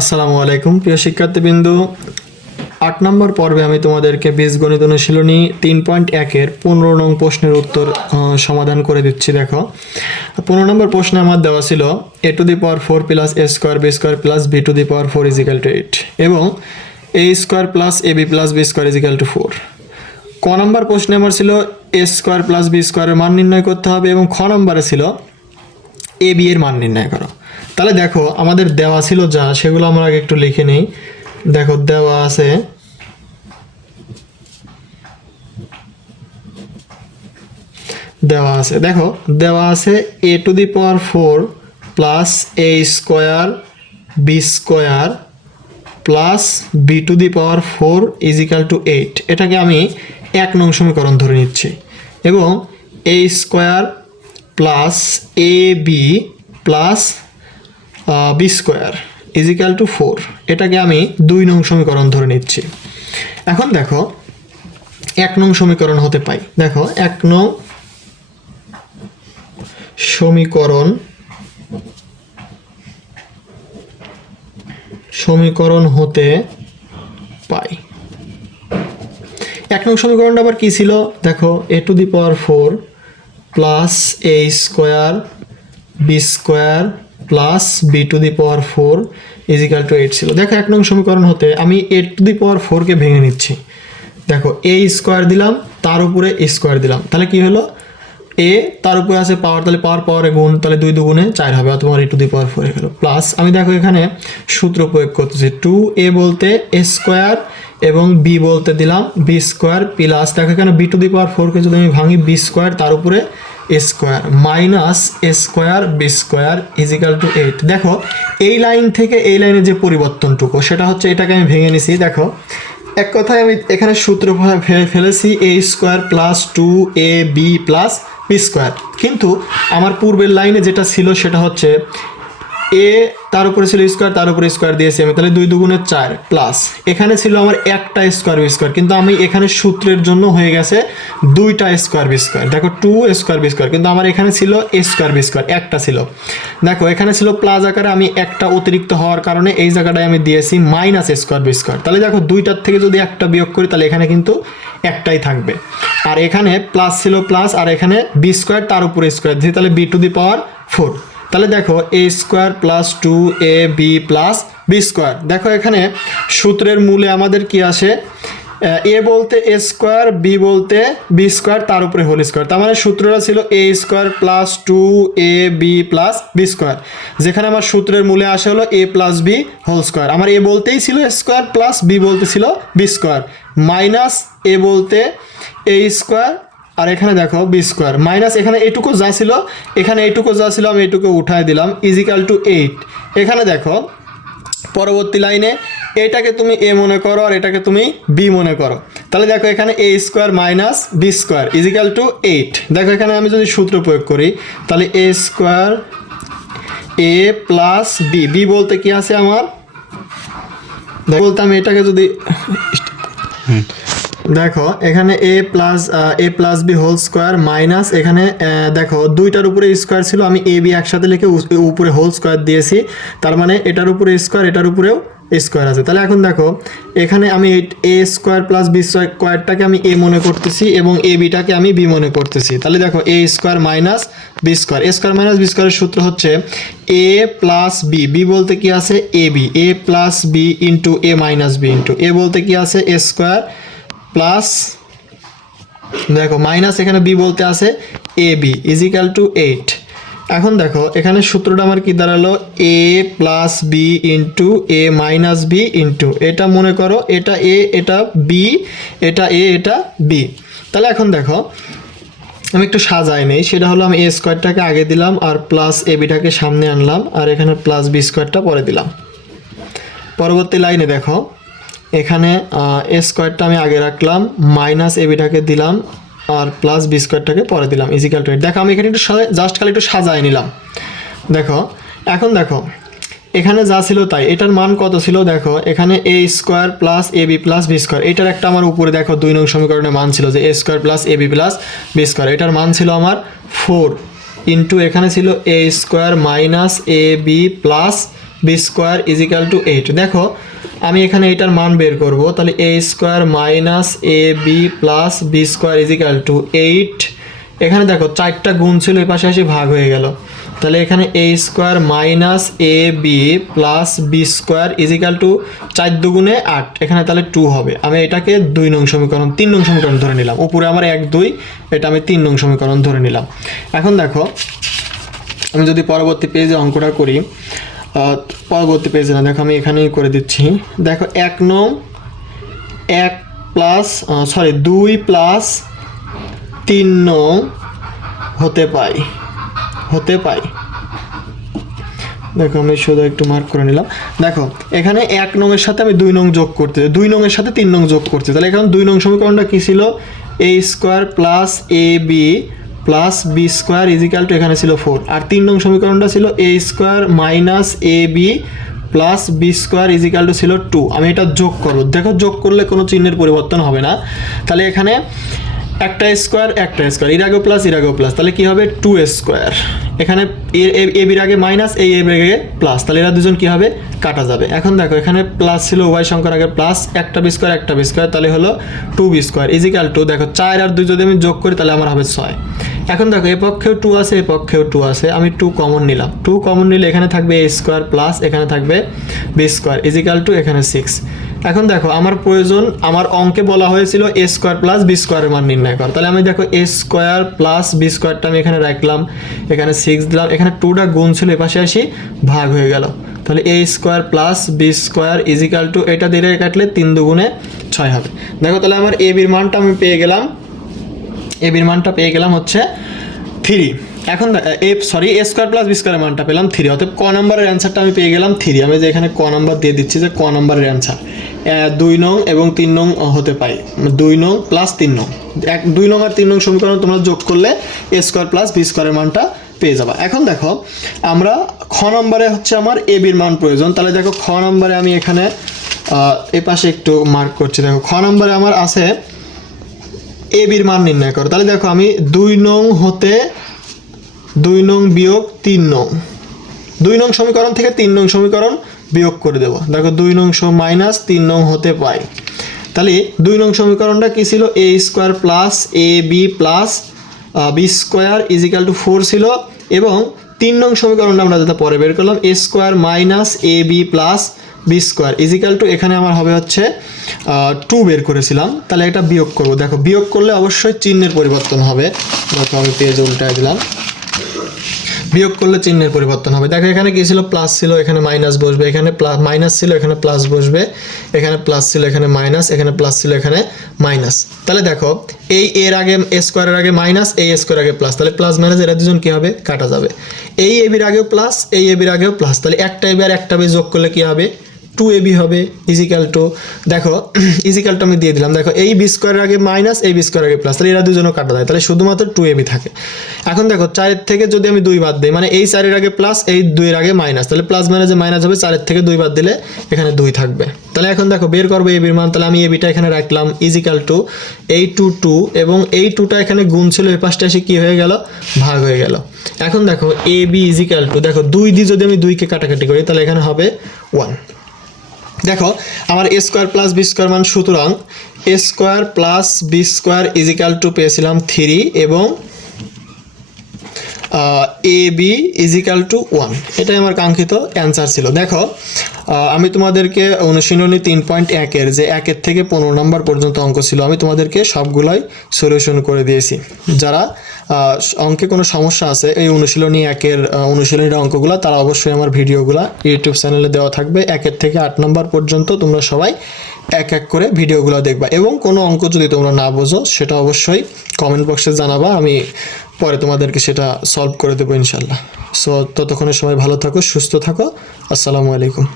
আসসালামু আলাইকুম প্রিয় শিক্ষার্থীবৃন্দ, ৮ নম্বর পর্বে আমি তোমাদেরকে বীজগণিত অনুশীলনী ৩.১-এর ১৫ নং প্রশ্নের উত্তর সমাধান করে দিচ্ছি। দেখো, ১৫ নম্বর প্রশ্নে আমার দেওয়া ছিল a⁴ plus a square B square plus b⁴ is equal to 8 এবং a square plus ab plus B square is equal to 4। ক নম্বর প্রশ্নে আমার ছিল a স্কোয়ার প্লাস বি স্কোয়ারের মান নির্ণয় করতে হবে এবং খ নম্বরে ছিল এ বি এর মান নির্ণয় করো। তাহলে দেখো, আমাদের দেওয়া ছিল যা, সেগুলো আমরা আগে একটু লিখে নিই। দেখো, দেওয়া আছে দেখো দেওয়া আছে a⁴ plus a square B square plus b⁴ is equal to 8। এটাকে আমি ১ নং সমীকরণ ধরে নিচ্ছি এবং a square plus A B plus B square is equal to 4, এটাকে আমি ২ নং সমীকরণ ধরে নিচ্ছি। এখন দেখো, ১ নং সমীকরণ হতে পাই। দেখো, ১ নং সমীকরণ হতে পাই। ১ নং সমীকরণটা আবার কি ছিল? দেখো, a⁴ plus a square B square plus b⁴ is equal to 8 ছিল। দেখো, ১ নং সমীকরণ হতে আমি a⁴কে ভেঙে নিচ্ছি। দেখো, a স্কোয়ার দিলাম, তার উপরে স্কোয়ার দিলাম, তাহলে কি হলো? a তার উপরে আছে পাওয়ার, তাহলে পাওয়ারে গুণ, তাহলে 2 দুগুণে 4 হবে, তোমার a⁴ হয়ে গেল। প্লাস আমি দেখো এখানে সূত্র প্রয়োগ করতেছি, 2a বলতে a স্কোয়ার এবং b বলতে দিলাম b স্কোয়ার প্লাস, দেখো এখানে b⁴কে যদি আমি ভাঙি, b স্কোয়ার তার উপরে a square minus a square B square is equal to 8। দেখো, এই লাইন থেকে এই লাইনের যে পরিবর্তনটুকু, সেটা হচ্ছে এটাকে আমি ভেঙে নিছি। দেখো, এক কথায় আমি এখানে সূত্র ফেলেছি a square plus 2ab plus B square, কিন্তু আমার পূর্বের লাইনে যেটা ছিল সেটা হচ্ছে এ তার উপরে ছিল স্কোয়ার, তার উপরে স্কোয়ার দিয়েছি আমি, তাহলে 2 দুগুণে 4 প্লাস এখানে ছিল আমার একটা স্কোয়ার বি স্কোয়ার, কিন্তু আমি এখানে সূত্রের জন্য হয়ে গেছে 2টা স্কোয়ার বি স্কোয়ার। দেখো, 2 স্কোয়ার বি স্কোয়ার, কিন্তু আমার এখানে ছিল এ স্কোয়ার বি স্কোয়ার, একটা ছিল। দেখো, এখানে ছিল প্লাস আকারে, আমি একটা অতিরিক্ত হওয়ার কারণে এই জায়গাটায় আমি দিয়েছি মাইনাস স্কোয়ার বি স্কোয়ার। তাহলে দেখো, 2টার থেকে যদি একটা বিয়োগ করি তাহলে এখানে কিন্তু একটাই থাকবে, আর এখানে প্লাস ছিল প্লাস, আর এখানে বি স্কোয়ার তার উপরে স্কোয়ার দিয়েছি, তাহলে b⁴ তাহলে দেখো, a square plus 2ab plus B square. দেখো, এখানে সূত্রের মূলে আমাদের কি আসে? a বলতে a স্কোয়ার, b বলতে বি স্কোয়ার তার উপরে হোল স্কোয়ার। তার মানে সূত্রটা ছিল a square plus 2ab plus B square, যেখানে আমার সূত্রের মূলে আসে হলো a plus B whole square. আমার a বলতেই ছিল a স্কোয়ার প্লাস b বলতে ছিল বি স্কোয়ার মাইনাস a বলতে a স্কোয়ার, আর এখানে দেখো বি স্কোয়ার মাইনাস এখানে এইটুকু যা ছিল, এখানে এইটুকু যা ছিল আমি এইটুকু উঠায় দিলাম ইজিক্যাল টু 8। এখানে দেখো, পরবর্তী লাইনে এটাকে তুমি এ মনে করো আর এটাকে তুমি বি মনে করো, তাহলে দেখো এখানে A square minus B square is equal to 8। দেখো, এখানে আমি যদি সূত্র প্রয়োগ করি তাহলে A square A plus B, B বলতে কি আছে আমার? বলতে আমি এটাকে যদি দেখো, এখানে a plus B whole square minus এখানে দেখো 2টার উপরে স্কোয়ার ছিল, আমি এ বি একসাথে লিখে উপরে হোল স্কোয়ার দিয়েছি, তার মানে এটার উপরে স্কোয়ার, এটার উপরেও স্কোয়ার আছে। তাহলে এখন দেখো, এখানে আমি এ স্কোয়ার প্লাস বি স্কোয়ারটাকে আমি এ মনে করতেছি এবং এ বিটাকে আমি বি মনে করতেছি। তাহলে দেখো, এ স্কোয়ার মাইনাস বি স্কোয়ার, এ স্কোয়ার মাইনাস বি স্কোয়ারের সূত্র হচ্ছে এ প্লাস বি, বি বলতে কি আছে? A B, A plus B into A minus B into এ বলতে কি আছে? এ স্কোয়ার প্লাস দেখো মাইনাস এখানে বি বলতে আছে এ বি ইজিক্যাল টু 8। এখন দেখো, এখানে সূত্রটা আমার কি দাঁড়ালো? এ প্লাস বি ইন্টু এ মাইনাস বি ইন্টু, এটা মনে করো এটা এ, এটা বি, এটা এ, এটা বি। তাহলে এখন দেখো, আমি একটু সাজাই নেই, সেটা হলো আমি এ স্কোয়ারটাকে আগে দিলাম আর প্লাস এ বিটাকে সামনে আনলাম, আর এখানে প্লাস বি স্কোয়ারটা পরে দিলাম। পরবর্তী লাইনে দেখো, এখানে এ স্কোয়ারটা আমি আগে রাখলাম, মাইনাস এ বিটাকে দিলাম আর প্লাস বি স্কোয়ারটাকে পরে দিলাম ইজিক্যাল টু 8। দেখো, আমি এখানে একটু জাস্ট খালি একটু সাজায় নিলাম। দেখো, এখন দেখো এখানে যা ছিল তাই, এটার মান কত ছিল? দেখো, এখানে A square plus A B plus B square, এটার একটা আমার উপরে দেখো 2 নং সমীকরণের মান ছিল যে A square plus A B plus B square, এটার মান ছিল আমার 4 ইন্টু এখানে ছিল A square minus A B plus B square is equal to 8। দেখো আমি এখানে এটার মান বের করব, তাহলে A square minus A B plus B square is equal to 8। এখানে দেখো 4টা গুণ ছিল, এই পাশে এসে ভাগ হয়ে গেল, তাহলে এখানে A square minus A B plus B square is equal to 4 দুগুণে 8, এখানে তাহলে 2 হবে। আমি এটাকে 2 নং সমীকরণ 3 নং সমীকরণ ধরে নিলাম, উপরে আমার 1 2, এটা আমি 3 নং সমীকরণ ধরে নিলাম। এখন দেখো আমি যদি পরবর্তী পেজে অঙ্কটা করি, পরবর্তী পেজে না, দেখো আমি এখানেই করে দিচ্ছি। দেখো 1 নং 1 প্লাস 2 প্লাস 3 নং হতে পাই। দেখো আমি শুধু একটু মার্ক করে নিলাম। দেখো এখানে 1 নং এর সাথে আমি 2 নং যোগ করতে, 2 নং এর সাথে 3 নং যোগ করতে, তাহলে এখানে 2 নং সমীকরণটা কি ছিল? A square plus A B plus B square is equal to এখানে ছিল 4, আর 3 নং সমীকরণটা ছিল A square minus A B plus B square is equal to ছিল 2। আমি এটা যোগ করব, দেখো যোগ করলে কোনো চিহ্নের পরিবর্তন হবে না, তাহলে এখানে একটা স্কোয়ার এর আগেও প্লাস, তাহলে কি হবে 2 স্কোয়ার। এখানে এ বির আগে মাইনাস, এই এ বির আগে প্লাস, তাহলে এরা দুজন কি হবে? কাটা যাবে। এখন দেখো এখানে প্লাস ছিল, উভয় সংখ্যার আগে প্লাস, একটা বি স্কোয়ার, তাহলে হলো 2 বি স্কোয়ার ইজিক্যাল টু, দেখো 4 আর 2 যদি আমি যোগ করি তাহলে আমার হবে 6। এখন দেখো এ পক্ষেও 2 আছে, এ পক্ষেও 2 আছে, আমি 2 কমন নিলাম। 2 কমন নিলে এখানে থাকবে এ স্কোয়ার প্লাস এখানে থাকবে বি স্কোয়ার ইজিক্যাল টু এখানে 6। এখন দেখো আমার প্রয়োজন, আমার অঙ্কে বলা হয়েছিল এ স্কোয়ার প্লাস বি স্কোয়ারের মান নির্ণয় কর, তাহলে আমি দেখো এ স্কোয়ার প্লাস বি স্কোয়ারটা আমি এখানে রাখলাম, এখানে 6 দিলাম, এখানে 2টা গুণ ছিল, এপাশে আসি ভাগ হয়ে গেল, তাহলে A square plus B square is equal to, এটা দিয়ে কাটলে 3 দুগুণে 6 হবে। দেখো তাহলে আমার এ বির মানটা আমি পেয়ে গেলাম, হচ্ছে 3। এখন এ স্কোয়ার প্লাস বি স্কোয়ারের মানটা পেলাম 3, অতএব ক নম্বরের অ্যান্সারটা আমি পেয়ে গেলাম 3। আমি যে এখানে ক নাম্বার দিয়ে দিচ্ছি যে ক নম্বরের অ্যান্সার 2 নং এবং 3 নং হতে পারে, 2 নং প্লাস 3 নং, 2 নং আর 3 নং সমীকরণ তোমরা যোগ করলে এ স্কোয়ার প্লাস বি স্কোয়ারের মানটা পেয়ে যাবা। এখন দেখো আমরা খ নম্বরে হচ্ছে আমার এ বির মান প্রয়োজন, তাহলে দেখো খ নম্বরে আমি এখানে এ পাশে একটু মার্ক করছি। দেখো খ নম্বরে আমার আছে এ বির মান নির্ণয় করো, তাহলে দেখো আমি 2 নং হতে 2 নং বিয়োগ 3 নং, 2 নং সমীকরণ থেকে 3 নং সমীকরণ বিয়োগ করে দেবো। দেখো 2 নং মাইনাস 3 নং হতে পাই, তাহলে 2 নং সমীকরণটা কি ছিল? A square plus A B plus B square is equal to 4 ছিল, এবং 3 নং সমীকরণটা আমরা যেটা পরে বের করলাম A square minus A B plus B square is equal to, এখানে আমার হবে হচ্ছে 2 বের করেছিলাম, তাহলে এটা বিয়োগ করব। দেখো বিয়োগ করলে অবশ্যই চিহ্নের পরিবর্তন হবে, দেখো আমি পেজ উল্টায় দিলাম, বিয়োগ করলে চিহ্নের পরিবর্তন হবে। দেখো এখানে কি ছিল? প্লাস ছিল, এখানে মাইনাস বসবে, এখানে মাইনাস ছিল, এখানে প্লাস বসবে, এখানে প্লাস ছিল, এখানে মাইনাস, এখানে প্লাস ছিল, এখানে মাইনাস। তাহলে দেখো এই এর আগে এ স্কোয়ারের আগে মাইনাস, এই স্কোয়ার আগে প্লাস, তাহলে প্লাস মাইনাস এরা দুজন কি হবে? কাটা যাবে। এই এ বির আগেও প্লাস, এই এ বির আগেও প্লাস, তাহলে একটা এ বি আর একটা বি যোগ করলে কি হবে? 2ab হবে ইজিক্যাল টু, দেখো ইজিক্যাল টু আমি দিয়ে দিলাম। দেখো এই বি স্কোয়ারের আগে মাইনাস, এই বি স্কোয়ারের আগে প্লাস, তাহলে এরা দুজনও কাটা যায়, তাহলে শুধুমাত্র 2ab থাকে। এখন দেখো 4 থেকে যদি আমি 2 বাদ দিই, মানে এই 4 এর আগে প্লাস, এই 2 এর আগে মাইনাস, তাহলে প্লাস মাইনাসে মাইনাস হবে, 4 থেকে 2 বাদ দিলে এখানে 2 থাকবে। তাহলে এখন দেখো বের করবো ab এর মান, তাহলে আমি ab টা এখানে রাখলাম ইজিক্যাল টু এই 2 এবং এই 2টা এখানে গুণ ছিল, এই পাশটা এসে কি হয়ে গেল? ভাগ হয়ে গেল। এখন দেখো ab ইজিক্যাল টু, দেখো 2 দিয়ে যদি আমি 2 কে কাটাকাটি করি তাহলে এখানে হবে 1। দেখো আমার A square plus B square মান, সুতরাং A square plus B square is equal to পেয়েছিলাম 3 এবং এ বি ইজিক্যাল টু 1, এটাই আমার কাঙ্ক্ষিত অ্যান্সার ছিল। দেখো আমি তোমাদেরকে অনুশীলনী 3.1 যে 1 থেকে 15 নম্বর পর্যন্ত অঙ্ক ছিল, আমি তোমাদেরকে সবগুলাই সলিউশন করে দিয়েছি। যারা অঙ্কে কোনো সমস্যা আছে এই অনুশীলনী 1 অনুশীলনীর অঙ্কগুলো, তারা অবশ্যই আমার ভিডিওগুলো ইউটিউব চ্যানেলে দেওয়া থাকবে। 1 থেকে 8 নম্বর পর্যন্ত তোমরা সবাই এক এক করে ভিডিওগুলো দেখবা, এবং কোনো অঙ্ক যদি তোমরা না বোঝো সেটা অবশ্যই কমেন্ট বক্সে জানাবা, আমি পরে তোমাদেরকে সেটা সলভ করে দেবো ইনশাল্লাহ। সো ততক্ষণে সবাই ভালো থাকো, সুস্থ থাকো, আসসালামু আলাইকুম।